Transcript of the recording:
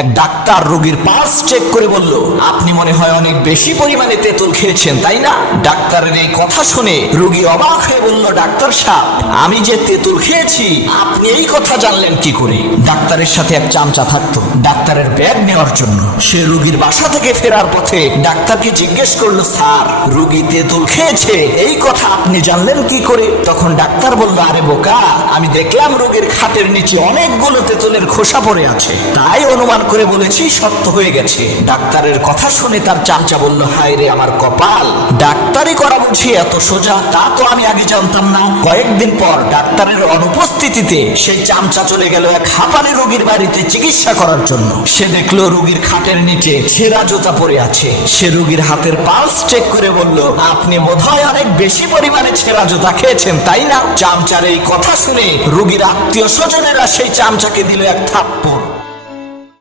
এক ডাক্তার রোগীর pulse check করে বলল, আপনি মনে হয় অনেক বেশি পরিমাণে তেঁতুল খেয়েছেন, তাই না? ডাক্তারের এই কথা শুনে রোগী অবাক হয়ে বলল, ডাক্তার সাহেব, আমি যে তেঁতুল খেয়েছি আপনি এই কথা জানলেন কি করে? ডাক্তারের সাথে এক চামচা থাকতো ডাক্তারের ব্যাগ নেওয়ার জন্য। সে রোগীর বাসা থেকে ফেরার পথে ডাক্তারকে জিজ্ঞেস করলো, স্যার, রোগী তেঁতুল খেয়েছে এই কথা আপনি জানলেন কি করে? তখন ডাক্তার বলল, আরে বোকা, আমি দেখলাম রোগীর খাটের নিচে অনেকগুলো তেঁতুলের খোসা পড়ে আছে, তাই অনুমান করে বলেছি সত্য হয়ে গেছে। ডাক্তারের কথা শুনে তার চামচা বলল, হায় রে আমার কপাল, ডাক্তারি করা বুঝি এত সোজা? তা তো আমি আগে জানতাম না। কয়েকদিন পর ডাক্তারের অনুপস্থিতিতে সেই চামচা চলে গেল এক হাঁপানি রোগীর বাড়িতে চিকিৎসা করার জন্য। সে দেখলো রোগীর খাটের নিচে ছেঁড়া জুতা পড়ে আছে। সে রোগীর হাতের পালস চেক করে বলল, আপনি বোধহয় অনেক বেশি পরিমাণে ছেঁড়া জুতা খেয়েছেন, তাই না? চামচার এই কথা শুনে রোগীর আত্মীয় স্বজনেরা সেই চামচাকে দিল এক থাপ্পড়।